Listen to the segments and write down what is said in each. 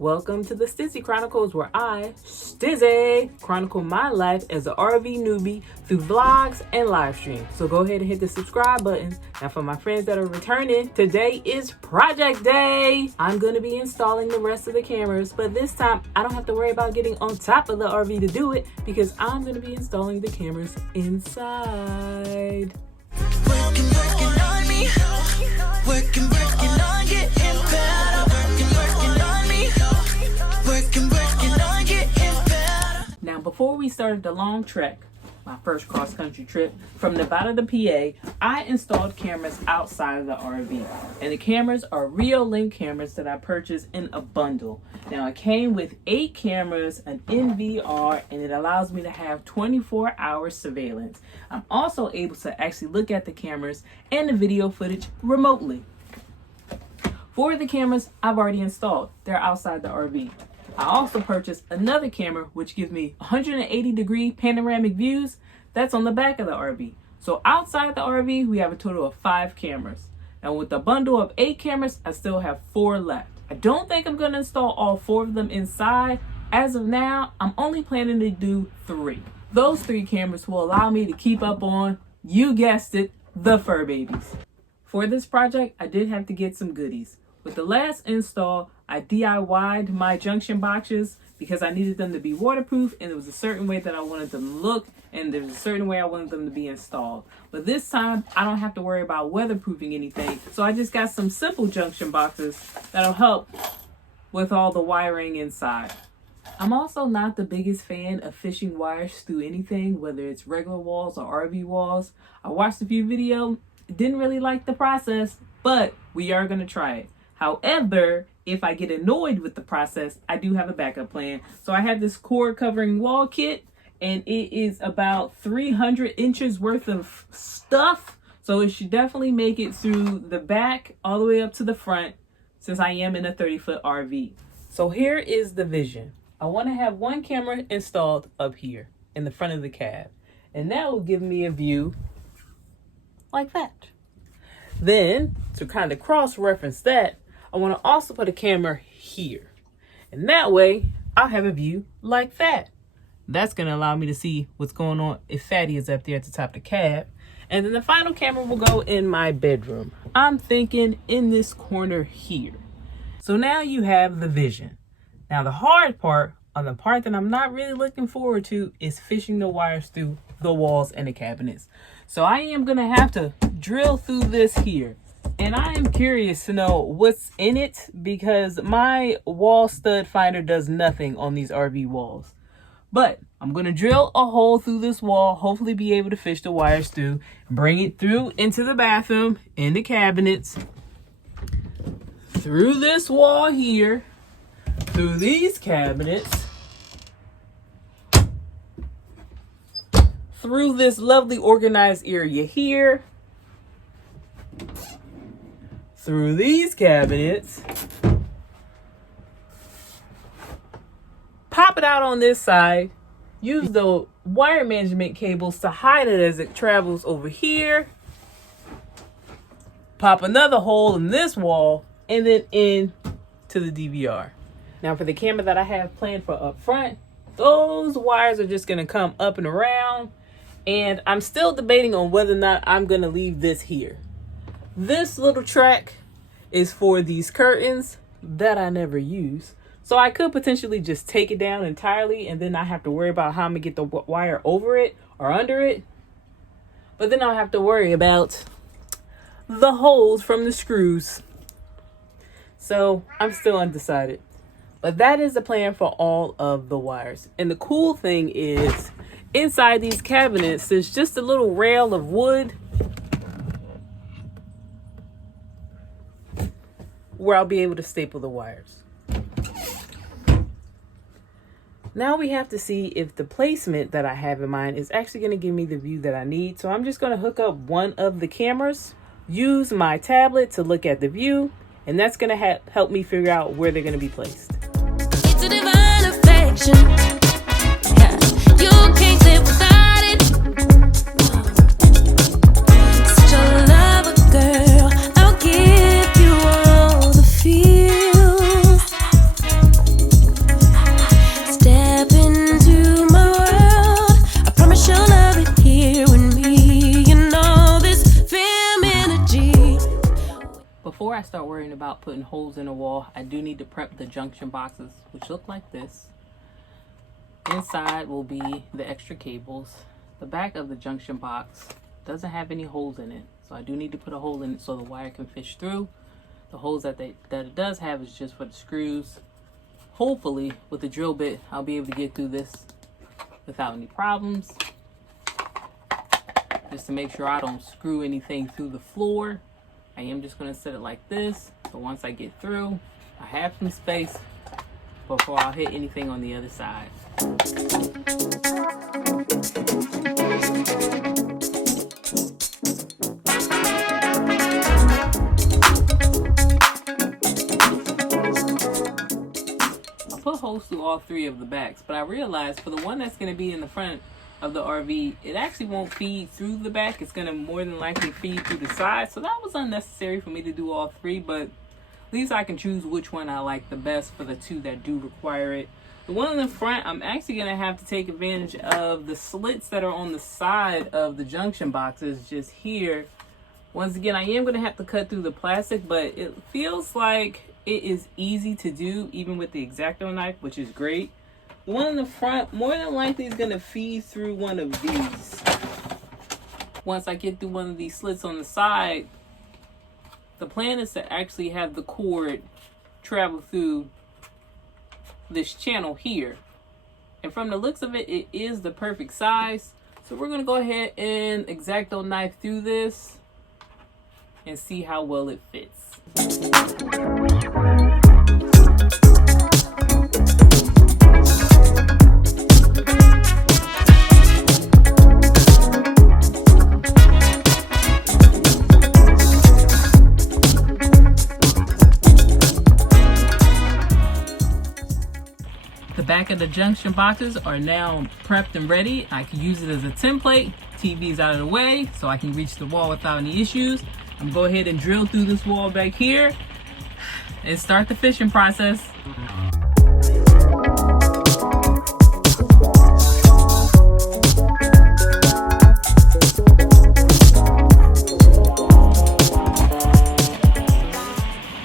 Welcome to the Stizzy Chronicles, where I, Stizzy, chronicle my life as an RV newbie through vlogs and live streams. So go ahead and hit the subscribe button. Now for my friends that are returning, today is project day. I'm going to be installing the rest of the cameras, but this time I don't have to worry about getting on top of the RV to do it because I'm going to be installing the cameras inside. Working on me, working on getting better, working on me, working on getting better. Now, before we started the long trek, my first cross-country trip from Nevada to PA, I installed cameras outside of the RV. And the cameras are Reolink cameras that I purchased in a bundle. Now, it came with 8 cameras, an NVR, and it allows me to have 24-hour surveillance. I'm also able to actually look at the cameras and the video footage remotely. 4 of the cameras I've already installed. They're outside the RV. I also purchased another camera which gives me 180-degree panoramic views. That's on the back of the RV. So outside the RV, we have a total of 5 cameras. Now with the bundle of 8 cameras, I still have 4 left. I don't think I'm going to install all 4 of them inside. As of now, I'm only planning to do 3. Those 3 cameras will allow me to keep up on, you guessed it, the fur babies. For this project, I did have to get some goodies. With the last install, I DIY'd my junction boxes because I needed them to be waterproof, and there was a certain way that I wanted them to look, and there was a certain way I wanted them to be installed. But this time, I don't have to worry about weatherproofing anything, so I just got some simple junction boxes that'll help with all the wiring inside. I'm also not the biggest fan of fishing wires through anything, whether it's regular walls or RV walls. I watched a few videos, didn't really like the process, but we are going to try it. However, if I get annoyed with the process, I do have a backup plan. So I have this cord covering wall kit, and it is about 300 inches worth of stuff. So it should definitely make it through the back all the way up to the front, since I am in a 30-foot RV. So here is the vision. I want to have 1 camera installed up here in the front of the cab, and that will give me a view like that. Then, to kind of cross-reference that, I want to also put a camera here. And that way, I'll have a view like that. That's going to allow me to see what's going on if Fatty is up there at the top of the cab. And then the final camera will go in my bedroom. I'm thinking in this corner here. So now you have the vision. Now the hard part, or the part that I'm not really looking forward to, is fishing the wires through the walls and the cabinets. So I am going to have to drill through this here. And I am curious to know what's in it, because my wall stud finder does nothing on these RV walls. But I'm going to drill a hole through this wall, hopefully be able to fish the wires through, bring it through into the bathroom, in the cabinets, through this wall here, through these cabinets, through this lovely organized area here, through these cabinets, pop it out on this side, use the wire management cables to hide it as it travels over here, pop another hole in this wall, and then in to the DVR. Now for the camera that I have planned for up front, those wires are just going to come up and around, and I'm still debating on whether or not I'm going to leave this here. This little track is for these curtains that I never use. So I could potentially just take it down entirely, and then I have to worry about how I'm going to get the wire over it or under it. But then I'll have to worry about the holes from the screws. So I'm still undecided. But that is the plan for all of the wires. And the cool thing is, inside these cabinets, there's just a little rail of wood where I'll be able to staple the wires. Now we have to see if the placement that I have in mind is actually going to give me the view that I need. So I'm just going to hook up one of the cameras, use my tablet to look at the view, and that's going to help me figure out where they're going to be placed. It's a divine affection. Yeah. You can't live without it. Such a lover, girl. I'll give you all the feels. I start worrying about putting holes in the wall, I do need to prep the junction boxes, which look like this. Inside will be the extra cables. The back of the junction box doesn't have any holes in it, so I do need to put a hole in it so the wire can fish through. The holes that it does have is just for the screws. Hopefully, with the drill bit, I'll be able to get through this without any problems. Just to make sure I don't screw anything through the floor, I am just going to set it like this. So once I get through, I have some space before I'll hit anything on the other side. Put holes through all three of the backs, but I realized for the one that's going to be in the front of the RV, it actually won't feed through the back. It's going to more than likely feed through the side, so that was unnecessary for me to do all three, but at least I can choose which one I like the best for the two that do require it. The one in the front, I'm actually going to have to take advantage of the slits that are on the side of the junction boxes just here. Once again, I am going to have to cut through the plastic, but it feels like it is easy to do even with the X-Acto knife, which is great. The one in the front more than likely is going to feed through one of these. Once I get through one of these slits on the side, the plan is to actually have the cord travel through this channel here. And from the looks of it, it is the perfect size. So we're going to go ahead and X-Acto knife through this and see how well it fits. The back of the junction boxes are now prepped and ready. I can use it as a template. TV is out of the way, so I can reach the wall without any issues. I'm gonna go ahead and drill through this wall back here and start the fishing process.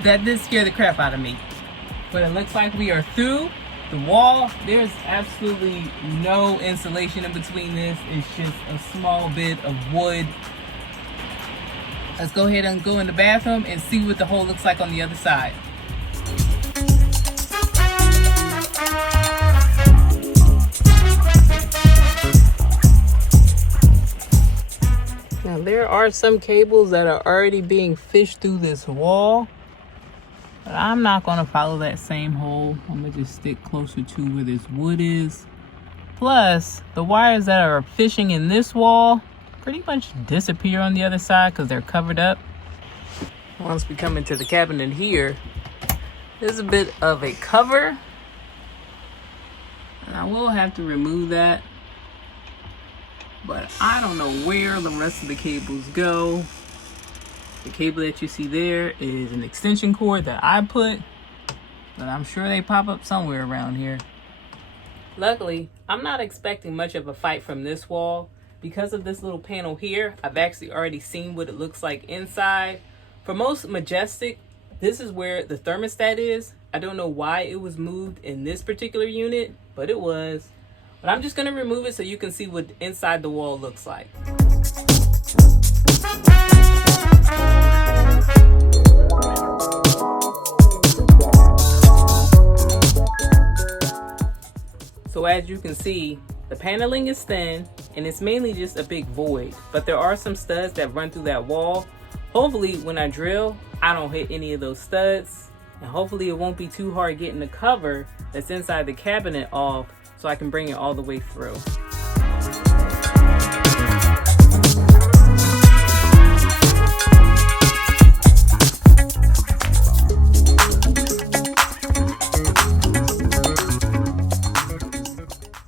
That did scare the crap out of me. But it looks like we are through the wall. There's absolutely no insulation in between this. It's just a small bit of wood. Let's go ahead and go in the bathroom and see what the hole looks like on the other side. Now there are some cables that are already being fished through this wall, but I'm not going to follow that same hole. I'm going to just stick closer to where this wood is. Plus, the wires that are fishing in this wall pretty much disappear on the other side because they're covered up. Once we come into the cabinet here, there's a bit of a cover, and I will have to remove that, but I don't know where the rest of the cables go. The cable that you see there is an extension cord that I put, but I'm sure they pop up somewhere around here. Luckily, I'm not expecting much of a fight from this wall. Because of this little panel here, I've actually already seen what it looks like inside. For most Majestic, this is where the thermostat is. I don't know why it was moved in this particular unit, but it was. But I'm just going to remove it so you can see what inside the wall looks like. So as you can see, the paneling is thin and it's mainly just a big void, but there are some studs that run through that wall. Hopefully when I drill, I don't hit any of those studs, and hopefully it won't be too hard getting the cover that's inside the cabinet off so I can bring it all the way through.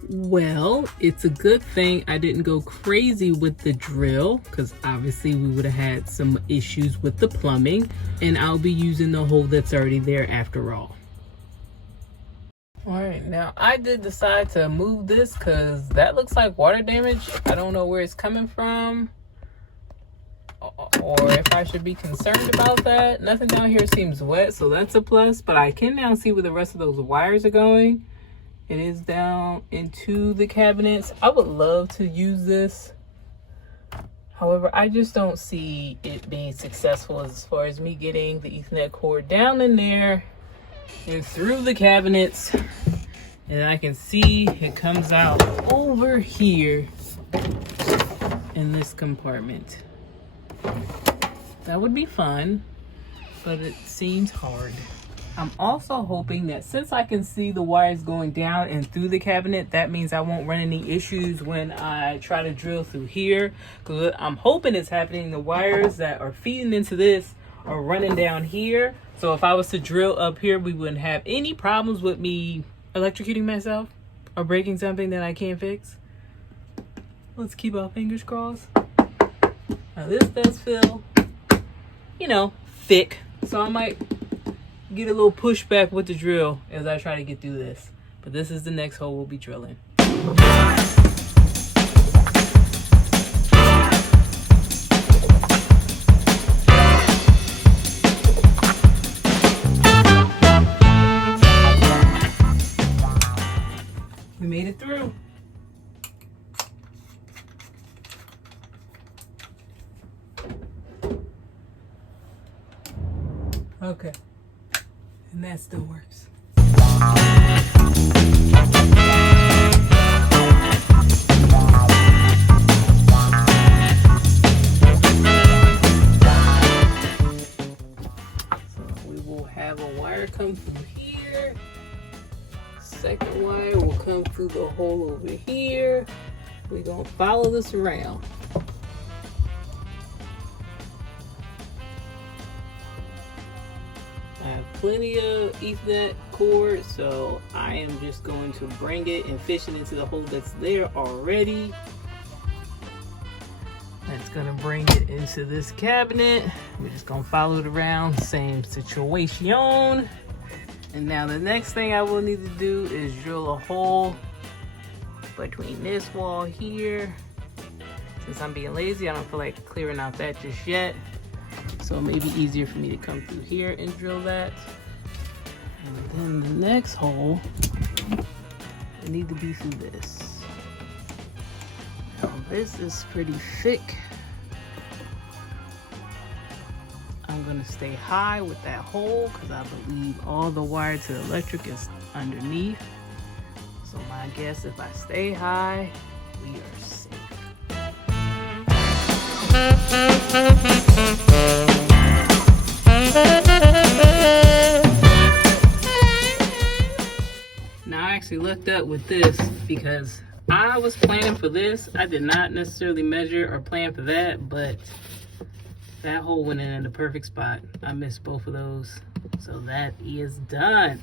Well, it's a good thing I didn't go crazy with the drill, because obviously we would have had some issues with the plumbing, and I'll be using the hole that's already there after all. All right, now I did decide to move this because that looks like water damage. I don't know where it's coming from or if I should be concerned about that. Nothing down here seems wet, so that's a plus. But I can now see where the rest of those wires are going. It is down into the cabinets. I would love to use this. However, I just don't see it being successful as far as me getting the Ethernet cord down in there and through the cabinets. And I can see it comes out over here in this compartment. That would be fun, but it seems hard. I'm also hoping that since I can see the wires going down and through the cabinet, that means I won't run any issues when I try to drill through here. Because I'm hoping it's happening, the wires that are feeding into this are running down here. So if I was to drill up here, we wouldn't have any problems with me electrocuting myself or breaking something that I can't fix. Let's keep our fingers crossed. Now this does feel, you know, thick. So I might get a little pushback with the drill as I try to get through this. But this is the next hole we'll be drilling. We made it through. Okay. And that still works. So we will have a wire come through here. Second wire will come through the hole over here. We're gonna follow this around. I have plenty of Ethernet cord, so I am just going to bring it and fish it into the hole that's there already. That's gonna bring it into this cabinet. We're just gonna follow it around, same situation. And now the next thing I will need to do is drill a hole between this wall here. Since I'm being lazy, I don't feel like clearing out that just yet. So it may be easier for me to come through here and drill that. And then the next hole will need to be through this. Now this is pretty thick. I'm gonna stay high with that hole because I believe all the wire to the electric is underneath. So my guess, if I stay high, we are safe. Now I actually looked up with this because I was planning for this. I did not necessarily measure or plan for that, but that hole went in the perfect spot. I missed both of those. So that is done.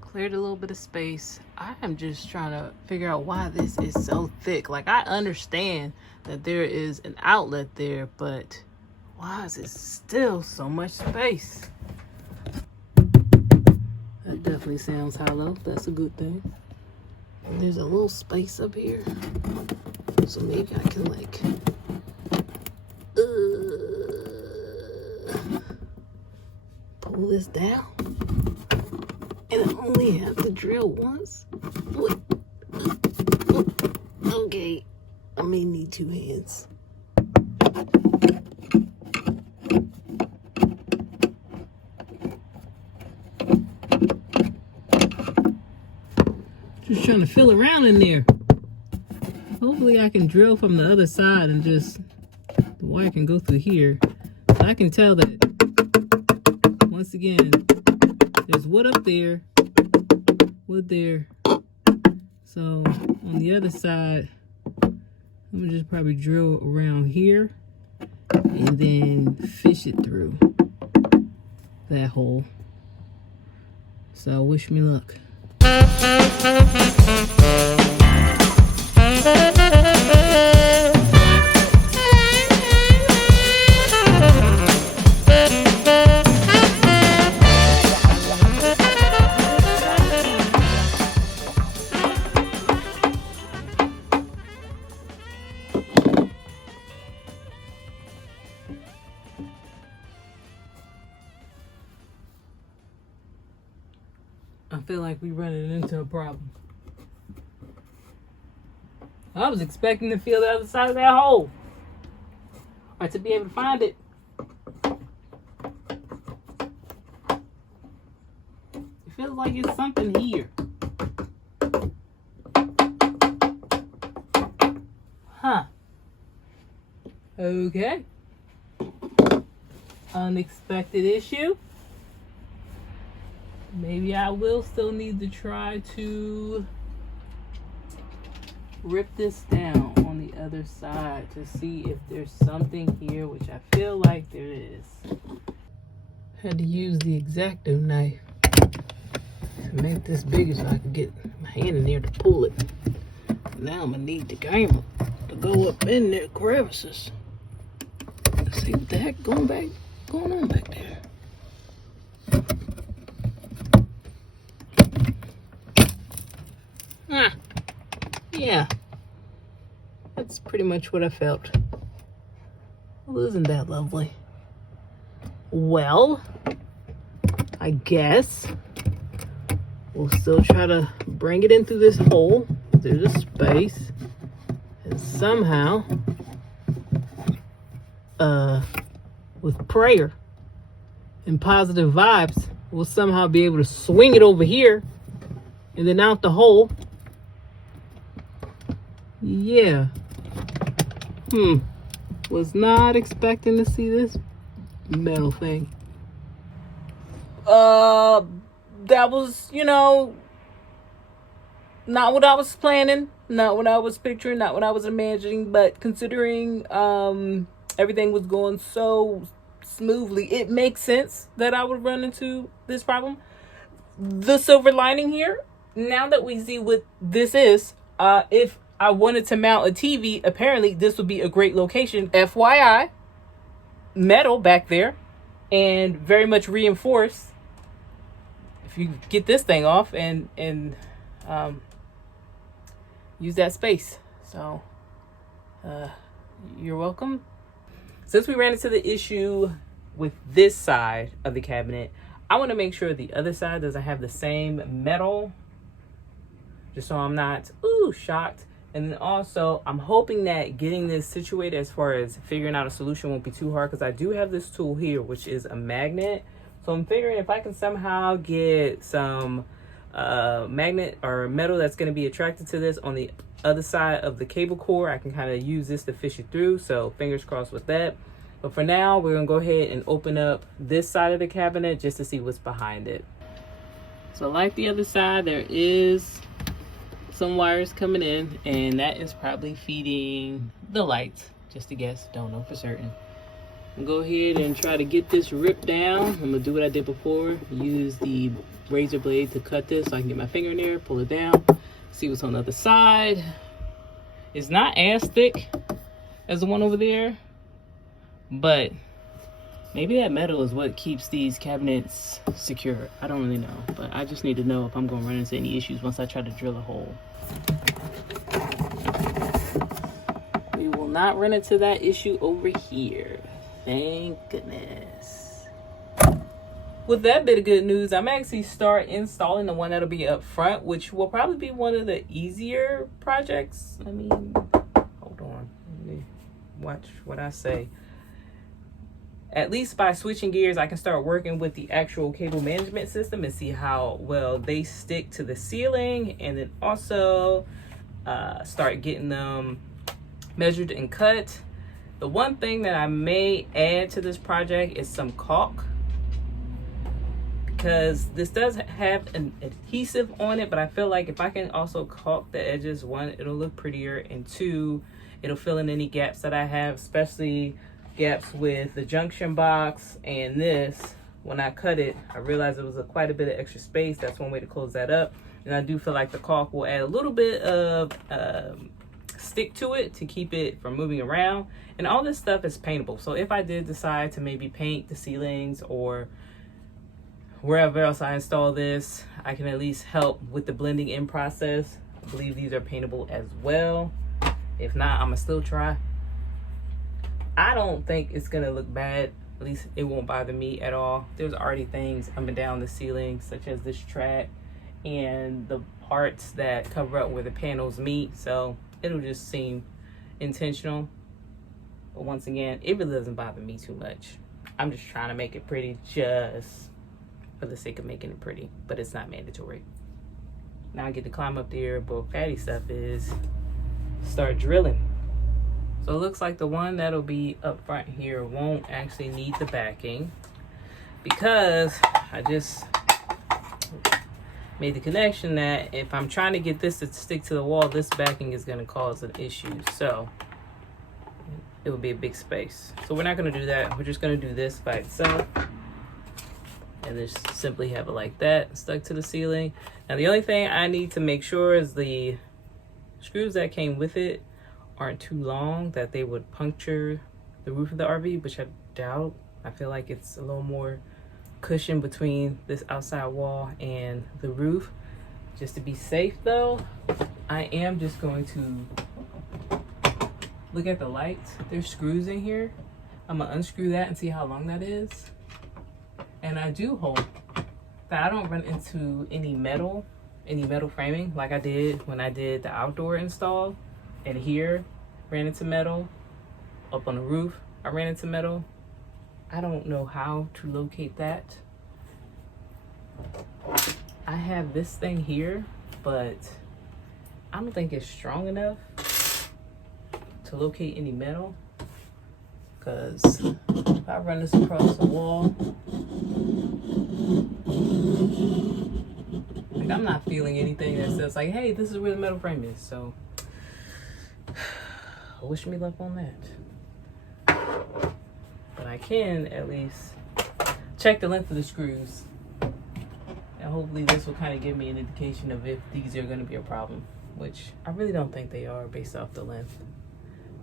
Cleared a little bit of space. I am just trying to figure out why this is so thick. Like, I understand that there is an outlet there, but why is it still so much space? That definitely sounds hollow. That's a good thing. And there's a little space up here. So maybe I can like pull this down. And I only have to drill once. What? Okay, I may need two hands. Just trying to feel around in there. Hopefully I can drill from the other side and just, the wire can go through here. So I can tell that, once again, there's wood up there, wood there. So on the other side, I'm gonna just probably drill around here and then fish it through that hole. So wish me luck. I feel like we're running into a problem. I was expecting to feel the other side of that hole, or to be able to find it. It feels like it's something here. Huh. Okay. Unexpected issue. Maybe I will still need to try to rip this down on the other side to see if there's something here, which I feel like there is. Had to use the X-Acto knife to make this bigger so I can get my hand in there to pull it. Now I'm gonna need the camera to go up in there crevices. Let's see what the heck going on back there. Yeah, that's pretty much what I felt. Well, isn't that lovely? Well, I guess we'll still try to bring it in through this hole, through the space, and somehow, with prayer and positive vibes, we'll somehow be able to swing it over here and then out the hole. Yeah. Was not expecting to see this metal thing. That was, not what I was planning, not what I was picturing, not what I was imagining, but considering everything was going so smoothly, it makes sense that I would run into this problem. The silver lining here, now that we see what this is, if I wanted to mount a TV, apparently this would be a great location. FYI, metal back there and very much reinforced. If you get this thing off and use that space. So you're welcome. Since we ran into the issue with this side of the cabinet, I want to make sure the other side doesn't have the same metal, just so I'm not shocked. And then also, I'm hoping that getting this situated as far as figuring out a solution won't be too hard, because I do have this tool here, which is a magnet. So I'm figuring if I can somehow get some magnet or metal that's going to be attracted to this on the other side of the cable core, I can kind of use this to fish it through. So fingers crossed with that. But for now, we're going to go ahead and open up this side of the cabinet just to see what's behind it. So like the other side, there is some wires coming in, and that is probably feeding the lights. Just a guess, don't know for certain. I'm gonna go ahead and try to get this ripped down. I'm gonna do what I did before, use the razor blade to cut this so I can get my finger in there, pull it down, see what's on the other side. It's not as thick as the one over there, but maybe that metal is what keeps these cabinets secure. I don't really know, but I just need to know if I'm gonna run into any issues once I try to drill a hole. We will not run into that issue over here. Thank goodness. With that bit of good news, I'm actually start installing the one that'll be up front, which will probably be one of the easier projects. I mean, hold on, let me watch what I say. At least by switching gears, I can start working with the actual cable management system and see how well they stick to the ceiling, and then also start getting them measured and cut. The one thing that I may add to this project is some caulk, because this does have an adhesive on it, but I feel like if I can also caulk the edges, one, it'll look prettier, and two, it'll fill in any gaps that I have, especially gaps with the junction box and this. When I cut it, I realized it was quite a bit of extra space. That's one way to close that up. And I do feel like the caulk will add a little bit of stick to it to keep it from moving around. And all this stuff is paintable. So if I did decide to maybe paint the ceilings or wherever else I install this, I can at least help with the blending in process. I believe these are paintable as well. If not, I'm gonna still try. I don't think it's gonna look bad. At least it won't bother me at all. There's already things up and down the ceiling, such as this track and the parts that cover up where the panels meet, so it'll just seem intentional. But once again, it really doesn't bother me too much. I'm just trying to make it pretty just for the sake of making it pretty, but it's not mandatory. Now I get to climb up there, but fatty stuff is start drilling. So it looks like the one that'll be up front here won't actually need the backing, because I just made the connection that if I'm trying to get this to stick to the wall, this backing is going to cause an issue. So it would be a big space. So we're not going to do that. We're just going to do this by itself. And just simply have it like that, stuck to the ceiling. Now the only thing I need to make sure is the screws that came with it aren't too long that they would puncture the roof of the RV, which I doubt. I feel like it's a little more cushion between this outside wall and the roof. Just to be safe though, I am just going to look at the lights. There's screws in here. I'm gonna unscrew that and see how long that is. And I do hope that I don't run into any metal framing like I did when I did the outdoor install. And here, ran into metal. Up on the roof, I ran into metal. I don't know how to locate that. I have this thing here, but I don't think it's strong enough to locate any metal. Because if I run this across the wall, like I'm not feeling anything that says like, hey, this is where the metal frame is. So wish me luck on that. But I can at least check the length of the screws. And hopefully this will kind of give me an indication of if these are going to be a problem, which I really don't think they are based off the length.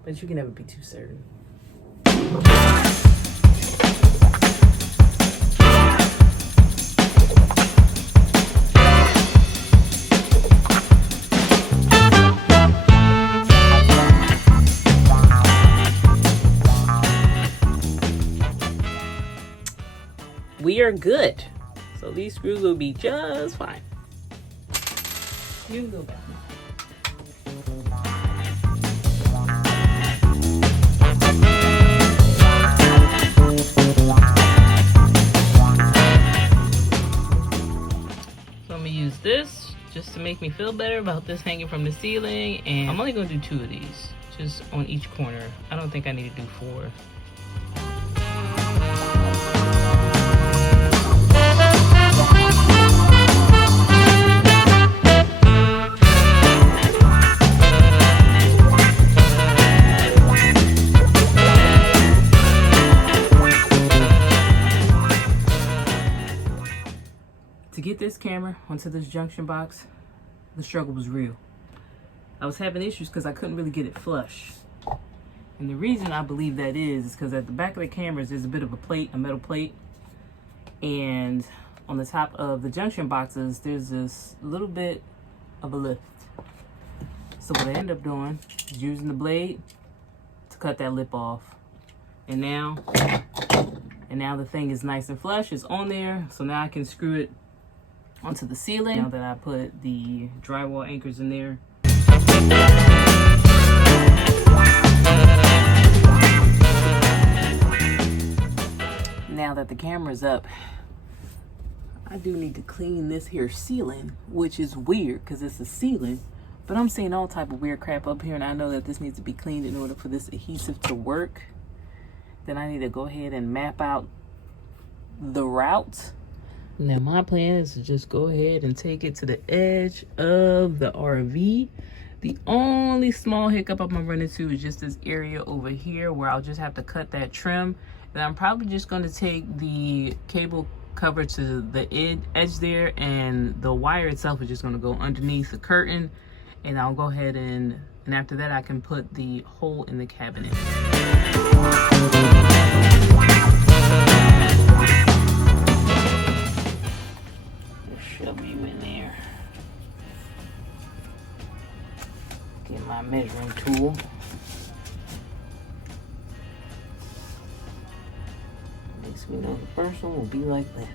But you can never be too certain. We are good. So these screws will be just fine. You can go back. So I'm gonna use this just to make me feel better about this hanging from the ceiling. And I'm only gonna do 2 of these, just on each corner. I don't think I need to do 4. To get this camera onto this junction box, the struggle was real. I was having issues because I couldn't really get it flush. And the reason I believe that is because at the back of the cameras there's a bit of a plate, a metal plate. And on the top of the junction boxes, there's this little bit of a lift. So what I end up doing is using the blade to cut that lip off. And now the thing is nice and flush, it's on there. So now I can screw it onto the ceiling now that I put the drywall anchors in there. Now that the camera's up, I do need to clean this here ceiling, which is weird because it's a ceiling, but I'm seeing all type of weird crap up here, and I know that this needs to be cleaned in order for this adhesive to work. Then I need to go ahead and map out the route. Now my plan is to just go ahead and take it to the edge of the RV. The only small hiccup I'm gonna run into is just this area over here where I'll just have to cut that trim. And I'm probably just gonna take the cable cover to the edge there, and the wire itself is just gonna go underneath the curtain. And I'll go ahead and after that I can put the hole in the cabinet. Shove you in there. Get my measuring tool. Makes me know the first one will be like that.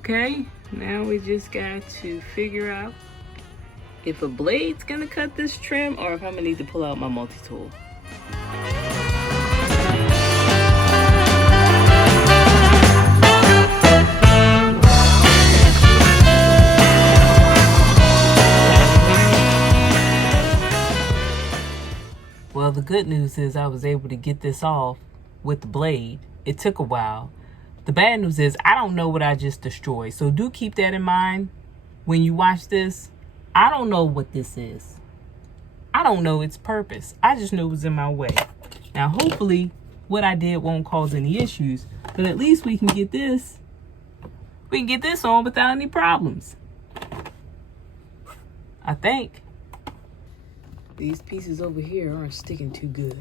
Okay, now we just got to figure out if a blade's gonna cut this trim or if I'm gonna need to pull out my multi-tool. Well, the good news is I was able to get this off with the blade. It took a while. The bad news is I don't know what I just destroyed. So do keep that in mind when you watch this. I don't know what this is. I don't know its purpose. I just knew it was in my way. Now, hopefully what I did won't cause any issues, but at least we can get this. We can get this on without any problems. I think. These pieces over here aren't sticking too good.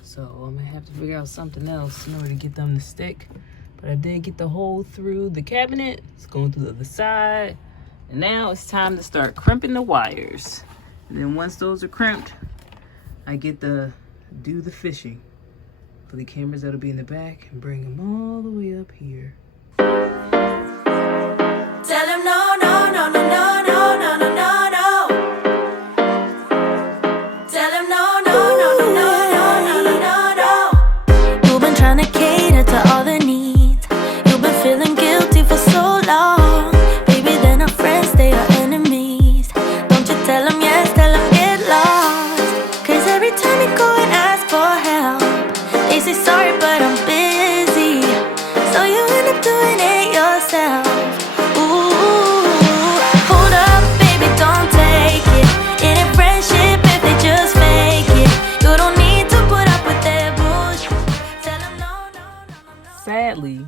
So I'm gonna have to figure out something else in order to get them to stick. But I did get the hole through the cabinet. It's going through the other side. And now it's time to start crimping the wires. And then once those are crimped, I get to do the fishing for the cameras that'll be in the back and bring them all the way up here. Tell him no, no, no, no, no, no, no, no, no, no. Tell him no, no, no, no, no, no, no, no, no, no. You've been trying to cater to all the needs. You've been feeling guilty for so long. Baby, they're not friends, they are enemies. Don't you tell them yes, tell them get lost. Cause every time you go and ask for help, they say sorry, but I'm busy. So you end up doing it yourself. Hold up, baby, don't take it. It ain't friendship if they just fake it. You don't need to put up with their bullshit. Tell them no, no, no, no, no. Sadly,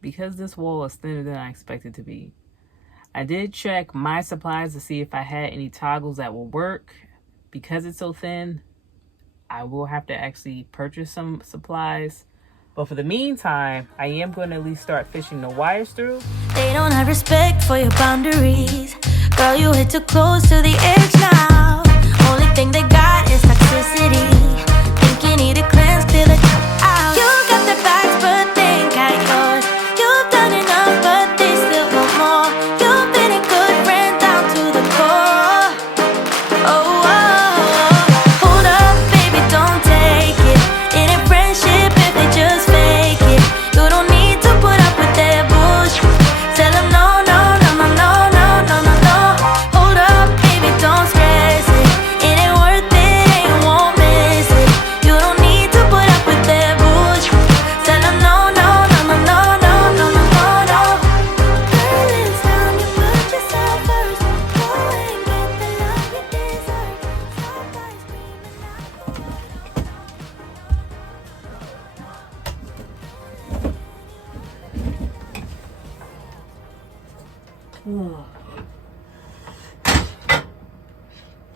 because this wall is thinner than I expected to be, I did check my supplies to see if I had any toggles that will work. Because it's so thin, I will have to actually purchase some supplies. But for the meantime, I am going to at least start fishing the wires through. They don't have respect for your boundaries. Girl, you hit too close to the edge now. Only thing they got is toxicity. Think you need a cleanse, clear the out. You got their backs, but they ain't got yours. You've done enough, but they still want more. You've been a good friend down to the core. Oh, hold up, baby, don't take it. It ain't friendship if they just fake it. You don't need to put up with their bullshit. Tell them no, no, no, no, no, no, no, no, no. Hold up, baby, don't stress it. It ain't worth it, and you won't miss it. You don't need to put up with their bullshit. Tell them no, no, no, no, no, no, no, no, no, no. Girl, it's time you put yourself first. Go and get the love you deserve. Stop by screaming out.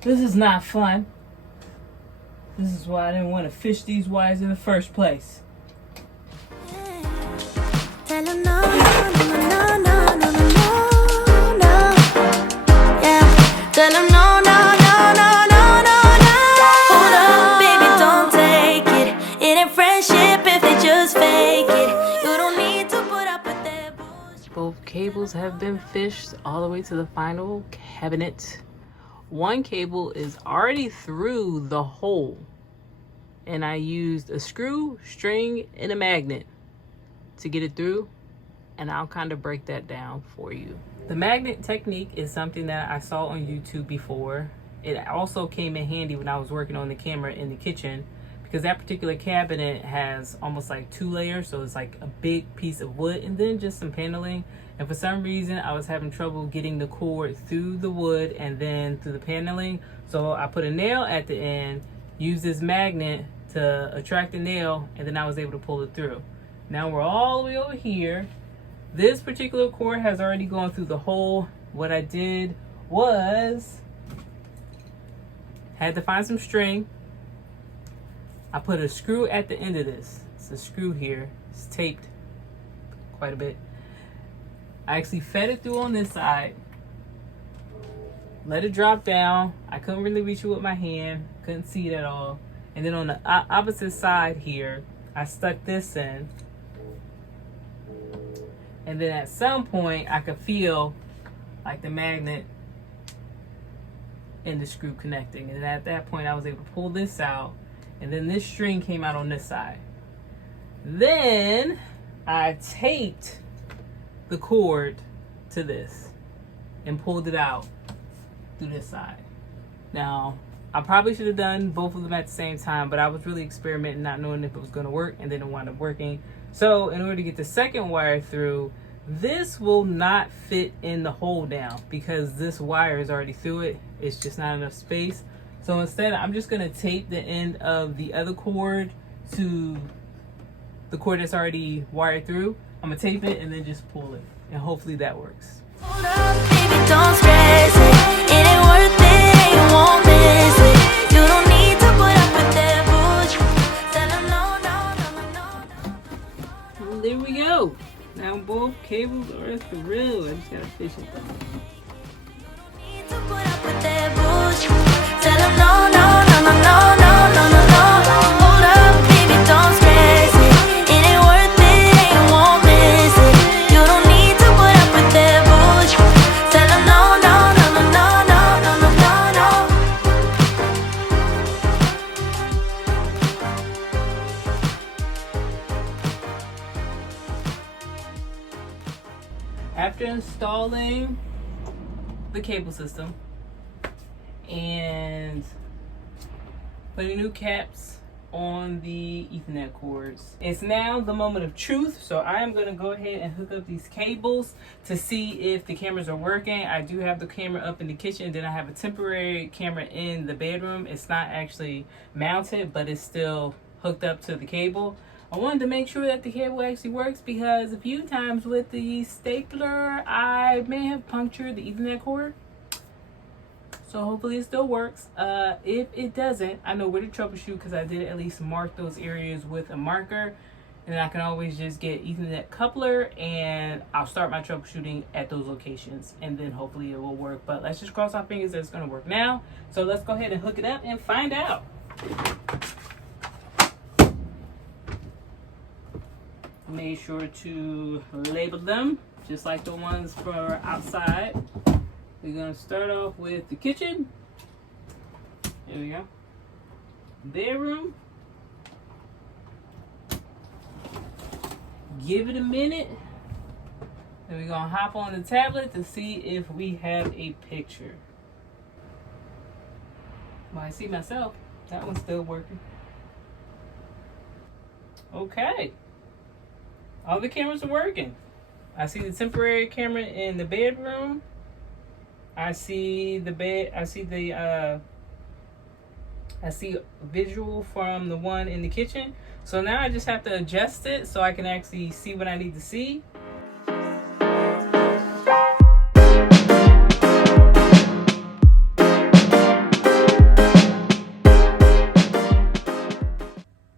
This is not fun. This is why I didn't want to fish these wires in the first place. Tell him no, no, no, no, no, no, no, no. Yeah. Tell him no, no, no, no, no, no, no. Hold up, baby, don't take it. It ain't friendship if they just fake it. You don't need to put up with their bullshit. Both cables have been fished all the way to the final cabinet. One cable is already through the hole, and I used a screw, string, and a magnet to get it through, and I'll kind of break that down for you. The magnet technique is something that I saw on YouTube before. It also came in handy when I was working on the camera in the kitchen, because that particular cabinet has almost like 2 layers, so it's like a big piece of wood and then just some paneling. And for some reason I was having trouble getting the cord through the wood and then through the paneling, so I put a nail at the end, used this magnet to attract the nail, and then I was able to pull it through. Now we're all the way over here. This particular cord has already gone through the hole. What I did was had to find some string. I put a screw at the end of this. It's a screw here. It's taped quite a bit. I actually fed it through on this side. Let it drop down. I couldn't really reach it with my hand. Couldn't see it at all. And then on the opposite side here, I stuck this in. And then at some point I could feel like the magnet and the screw connecting. And at that point I was able to pull this out, and then this string came out on this side. Then I taped the cord to this and pulled it out through this side. Now, I probably should have done both of them at the same time, but I was really experimenting, not knowing if it was going to work, and then it wound up working. So in order to get the second wire through, this will not fit in the hole down because this wire is already through it. It's just not enough space. So instead, I'm just going to tape the end of the other cord to the cord that's already wired through. I'm going to tape it and then just pull it, and hopefully that works. Hold up, baby, don't stress it. It ain't worth it, you won't miss it. You don't need to put up with that bullshit. Tell them no, no, no, no, no. Well, there we go. Now both cables are through. I just gotta fish it though. Need to put up with that bullshit. Tell them no, no, no, no, no, no, no, no, no. Hold up, baby, don't stress it. It ain't worth it, you won't miss it. You don't need to put up with that bullshit. Tell them no, no, no, no, no, no, no, no, no, no. After installing the cable system and putting new caps on the Ethernet cords, it's now the moment of truth. So I am going to go ahead and hook up these cables to see if the cameras are working. I do have the camera up in the kitchen, then I have a temporary camera in the bedroom. It's not actually mounted, but it's still hooked up to the cable. I wanted to make sure that the cable actually works because a few times with the stapler, I may have punctured the Ethernet cord. So hopefully it still works. If it doesn't, I know where to troubleshoot because I did at least mark those areas with a marker. And I can always just get Ethernet coupler and I'll start my troubleshooting at those locations. And then hopefully it will work. But let's just cross our fingers that it's going to work now. So let's go ahead and hook it up and find out. Made sure to label them just like the ones for outside. We're gonna start off with the kitchen. There we go. Bedroom. Give it a minute. Then we're gonna hop on the tablet to see if we have a picture. Well, I see myself. That one's still working. Okay. All the cameras are working. I see the temporary camera in the bedroom. I see the bed. I see visual from the one in the kitchen. So now I just have to adjust it so I can actually see what I need to see.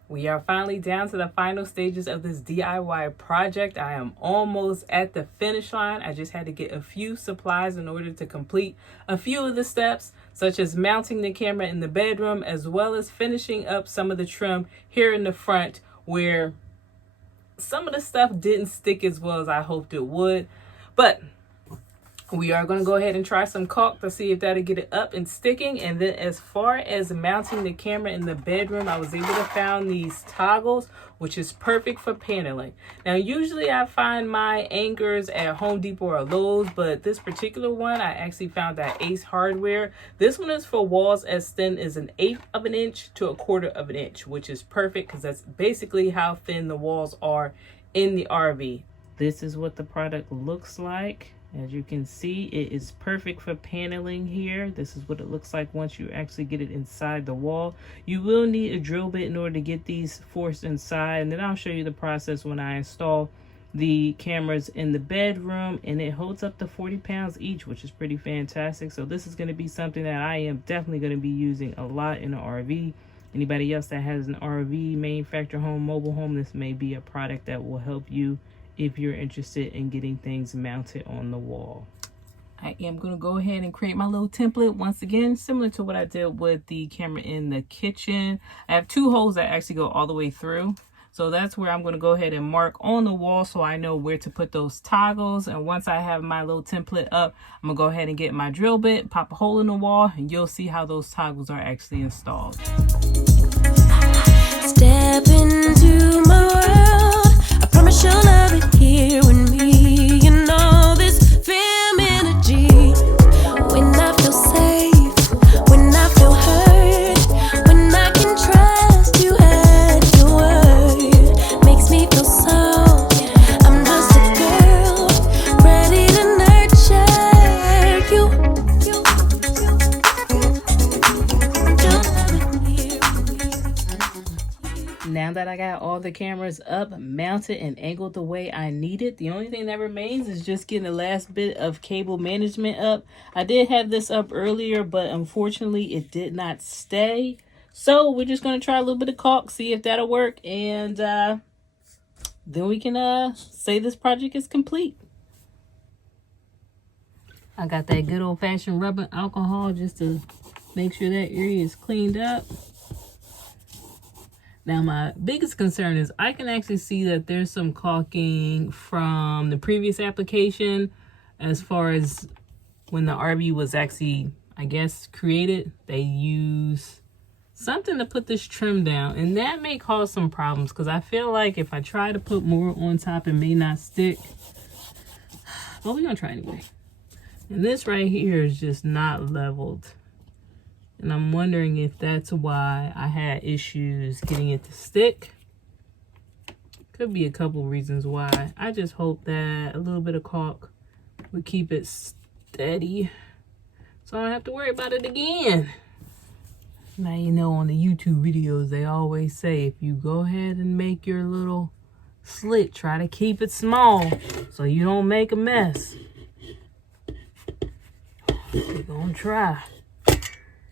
We are finally down to the final stages of this DIY project. I am almost at the finish line. I just had to get a few supplies in order to complete a few of the steps, such as mounting the camera in the bedroom, as well as finishing up some of the trim here in the front where some of the stuff didn't stick as well as I hoped it would. But we are going to go ahead and try some caulk to see if that'll get it up and sticking. And then as far as mounting the camera in the bedroom, I was able to find these toggles, which is perfect for paneling. Now, usually I find my anchors at Home Depot or Lowe's, but this particular one I actually found at Ace Hardware. This one is for walls as thin as 1/8 of an inch to 1/4 of an inch, which is perfect because that's basically how thin the walls are in the RV. This is what the product looks like. As you can see, it is perfect for paneling here. This is what it looks like once you actually get it inside the wall. You will need a drill bit in order to get these forced inside, and then I'll show you the process when I install the cameras in the bedroom. And it holds up to 40 pounds each, which is pretty fantastic. So this is going to be something that I am definitely going to be using a lot in the RV. Anybody else that has an RV, manufactured home, mobile home, this may be a product that will help you if you're interested in getting things mounted on the wall. I am going to go ahead and create my little template once again, similar to what I did with the camera in the kitchen. I have 2 holes that actually go all the way through. So that's where I'm going to go ahead and mark on the wall so I know where to put those toggles. And once I have my little template up, I'm going to go ahead and get my drill bit, pop a hole in the wall, and you'll see how those toggles are actually installed. Step into my world. I promise you'll love it here with me. You know this fam energy. When I feel safe, when I feel heard, when I can trust you at your word, makes me feel so. I'm just a girl ready to nurture you. Now that I got all the cameras up, mounted, and angled the way I need it, the only thing that remains is just getting the last bit of cable management up. I did have this up earlier, but unfortunately it did not stay. So we're just going to try a little bit of caulk, see if that'll work, and then we can say this project is complete. I got that good old-fashioned rubbing alcohol just to make sure that area is cleaned up. Now, my biggest concern is I can actually see that there's some caulking from the previous application as far as when the RV was actually, I guess, created. They use something to put this trim down, and that may cause some problems because I feel like if I try to put more on top, it may not stick. But we're going to try anyway. And this right here is just not leveled. And I'm wondering if that's why I had issues getting it to stick. Could be a couple reasons why. I just hope that a little bit of caulk would keep it steady, so I don't have to worry about it again. Now, you know, on the YouTube videos, they always say if you go ahead and make your little slit, try to keep it small so you don't make a mess. We're gonna try.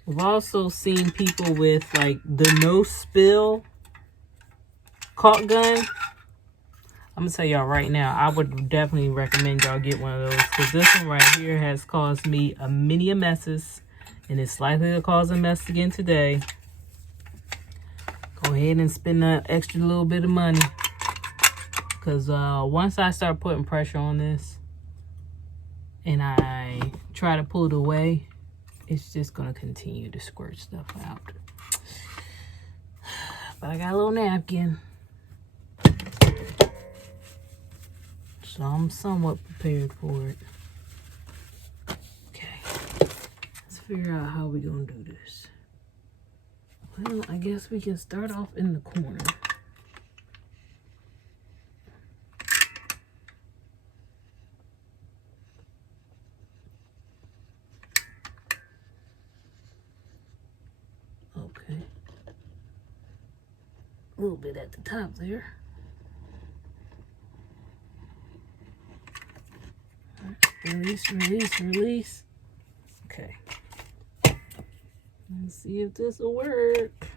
We've also seen people with like the no spill caulk gun. I'm gonna tell y'all right now, I would definitely recommend y'all get one of those, because this one right here has caused me a many a messes, and it's likely to cause a mess again today. Go ahead and spend that extra little bit of money, because once I start putting pressure on this and I try to pull it away, it's just gonna continue to squirt stuff out. But I got a little napkin, so I'm somewhat prepared for it. Okay, let's figure out how we're gonna do this. Well, I guess we can start off in the corner. Okay. A little bit at the top there. Release, release, release. Okay. Let's see if this will work.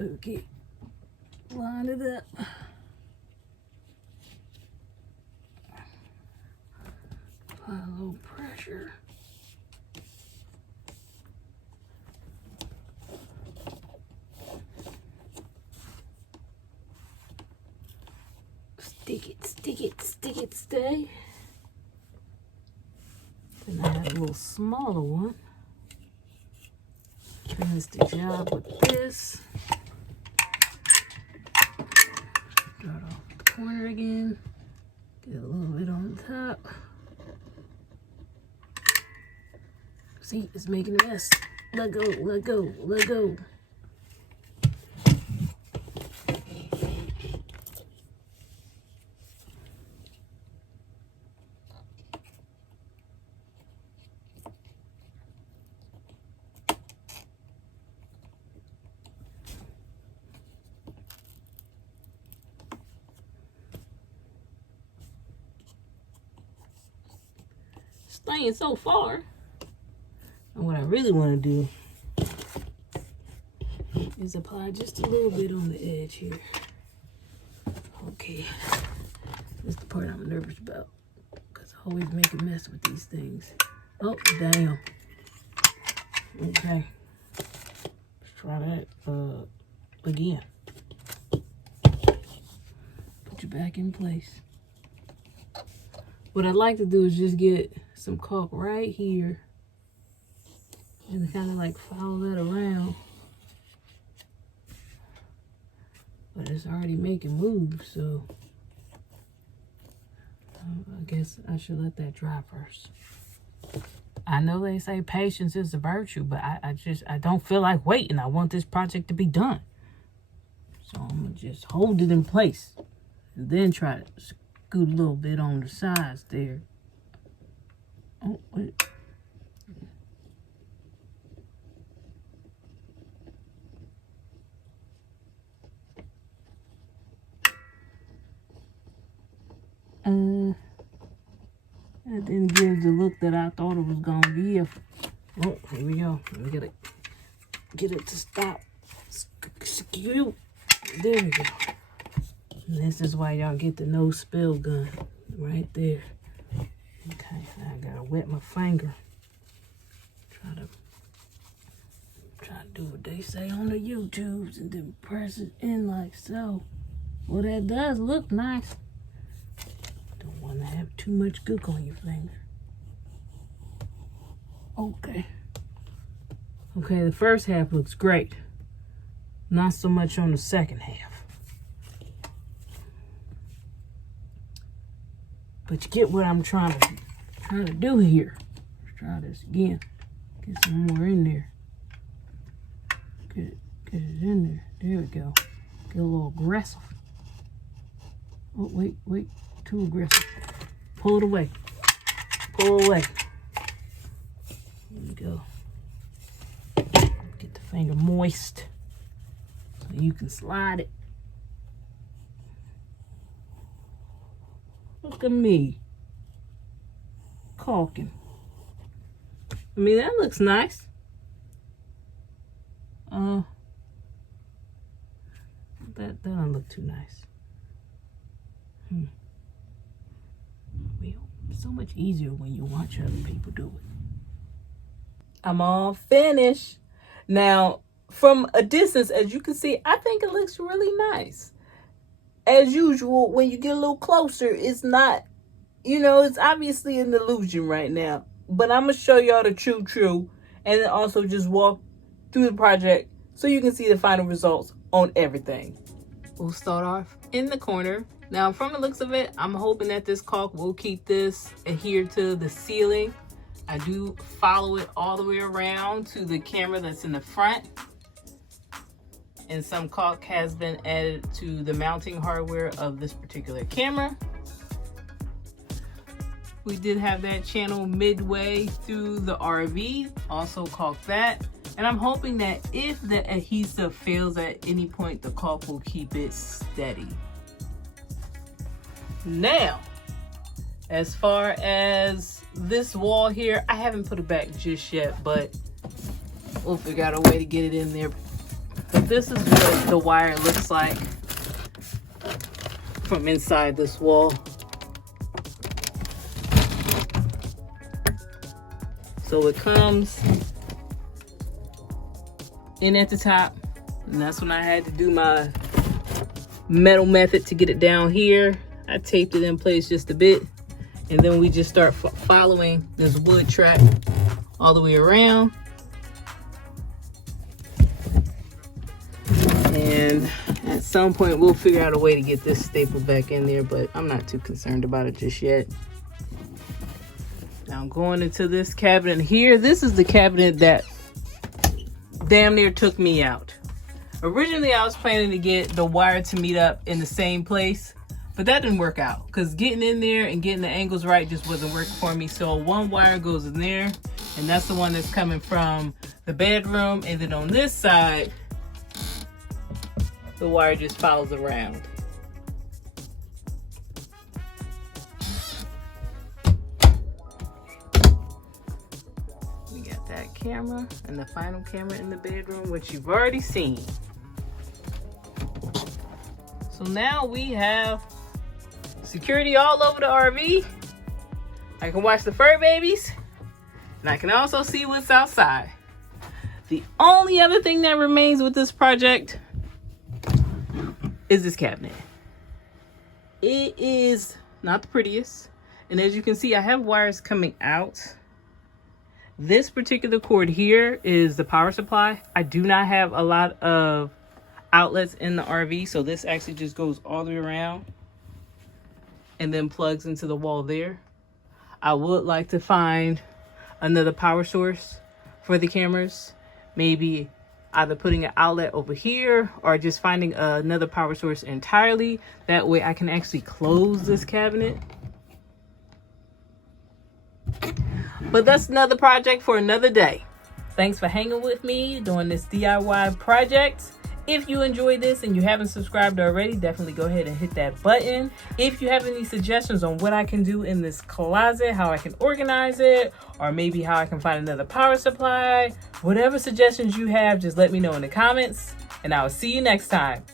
Okay. Line it up. Apply a little pressure. Stick it, stick it, stick it, stay. Then I have a little smaller one. Finish the job with this. Start off the corner again. Get a little bit on the top. See, it's making a mess. Let go, let go, let go. Staying so far. And what I really want to do is apply just a little bit on the edge here. Okay, that's the part I'm nervous about, because I always make a mess with these things. Oh, damn. Okay. Let's try that again. Put you back in place. What I'd like to do is just get some caulk right here and kind of like follow that around. But it's already making moves, so I guess I should let that dry first. I know they say patience is a virtue, but I don't feel like waiting. I want this project to be done. So I'm gonna just hold it in place and then try to scoot a little bit on the sides there. Oh, wait. That didn't give the look that I thought it was gonna give. Oh, here we go. We gotta get it to stop. Skew. There we go. And this is why y'all get the no spill gun right there. Okay, now I gotta wet my finger. Try to do what they say on the YouTubes and then press it in like so. Well, that does look nice. Don't want to have too much gook on your finger. Okay. Okay, the first half looks great. Not so much on the second half. But you get what I'm trying to do here. Let's try this again. Get some more in there. Get it in there. There we go. Get a little aggressive. Oh, wait. Too aggressive. Pull it away. Pull away. There we go. Get the finger moist so you can slide it. Look at me. Caulking. I mean, that looks nice. That doesn't look too nice. It's so much easier when you watch other people do it. I'm all finished. Now, from a distance, as you can see, I think it looks really nice. As usual, when you get a little closer, it's not, it's obviously an illusion right now. But I'm going to show y'all the true, and then also just walk through the project so you can see the final results on everything. We'll start off in the corner. Now, from the looks of it, I'm hoping that this caulk will keep this adhered to the ceiling. I do follow it all the way around to the camera that's in the front. And some caulk has been added to the mounting hardware of this particular camera. We did have that channel midway through the RV, also caulked that. And I'm hoping that if the adhesive fails at any point, the caulk will keep it steady. Now, as far as this wall here, I haven't put it back just yet, but we'll figure out a way to get it in there. But this is what the wire looks like from inside this wall. So it comes in at the top, and that's when I had to do my metal method to get it down here. I taped it in place just a bit, and then we just start following this wood track all the way around. And at some point we'll figure out a way to get this stapled back in there, but I'm not too concerned about it just yet. Now I'm going into this cabinet here. This is the cabinet that damn near took me out. Originally I was planning to get the wire to meet up in the same place, but that didn't work out because getting in there and getting the angles right just wasn't working for me. So one wire goes in there, and that's the one that's coming from the bedroom, and then on this side the wire just follows around. We got that camera and the final camera in the bedroom, which you've already seen. So now we have security all over the RV. I can watch the fur babies, and I can also see what's outside. The only other thing that remains with this project is this cabinet. It is not the prettiest. And as you can see, I have wires coming out. This particular cord here is the power supply. I do not have a lot of outlets in the RV, so this actually just goes all the way around and then plugs into the wall there. I would like to find another power source for the cameras. Maybe either putting an outlet over here or just finding another power source entirely. That way I can actually close this cabinet. But that's another project for another day. Thanks for hanging with me doing this DIY project. If you enjoyed this and you haven't subscribed already, definitely go ahead and hit that button. If you have any suggestions on what I can do in this closet, how I can organize it, or maybe how I can find another power supply, whatever suggestions you have, just let me know in the comments, and I will see you next time.